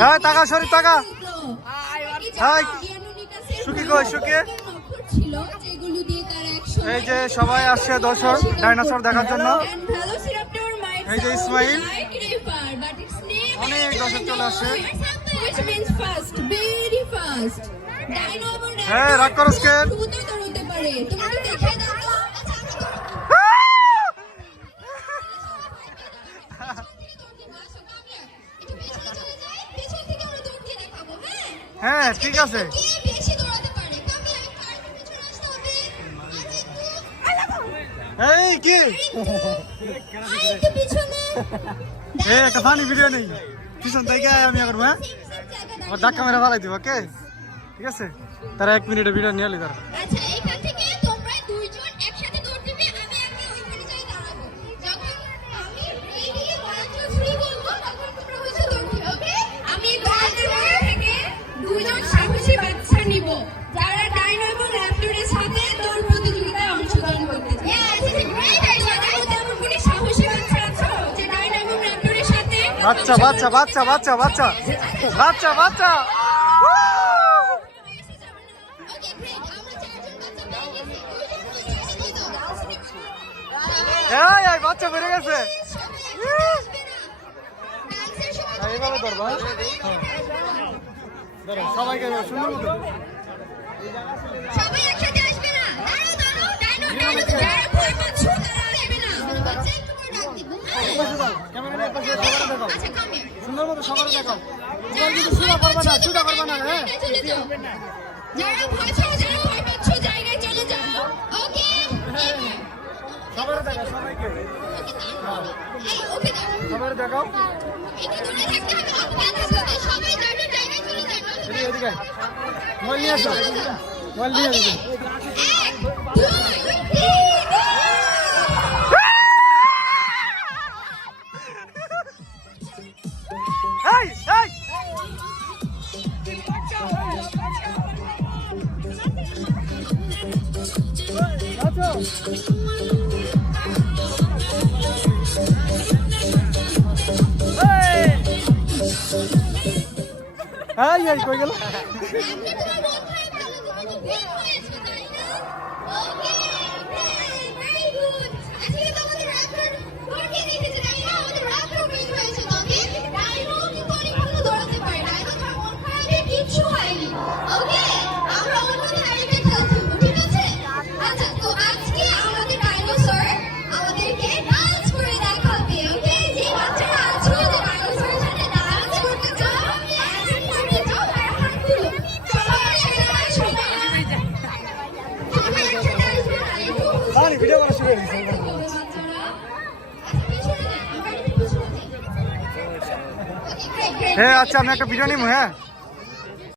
হ্যাঁ টাকা সরি টাকা হাই সুখী কই সুখী এই যে সবাই আসছে দর্শক ডাইনোসর দেখার জন্য এই যে ইসমাইল অনেক দর্শক চলে আসছে হ্যাঁ রাগ করস কেন হ্যাঁ ঠিক আছে এই কি এই একটা ফানি ভিডিও নেই পিছন থেকে আমি করবো হ্যাঁ আমার ধাক্কা মেরে ভালাই দিব ওকে ঠিক আছে তারা 1 মিনিটের ভিডিও নিয়ে তারা বাচ্চা বাচ্চা বাচ্চা বাচ্চা বাচ্চা বাচ্চা বাচ্চা বাচ্চা বেড়ে গেছে এইভাবে ধরবো সবাইকে সুন্দর মতো সুন্দর মতো সবার দেখাও কিন্তু সুদা করবে না সুদা করবে না হ্যাঁ সবার দেখাও সবাইকে সবার দেখাও মোবাইল নিয়ে আসো মোবাইল নিয়ে আসো কই গেল হ্যাঁ আচ্ছা আমি একটা ভিডিও নিব হ্যাঁ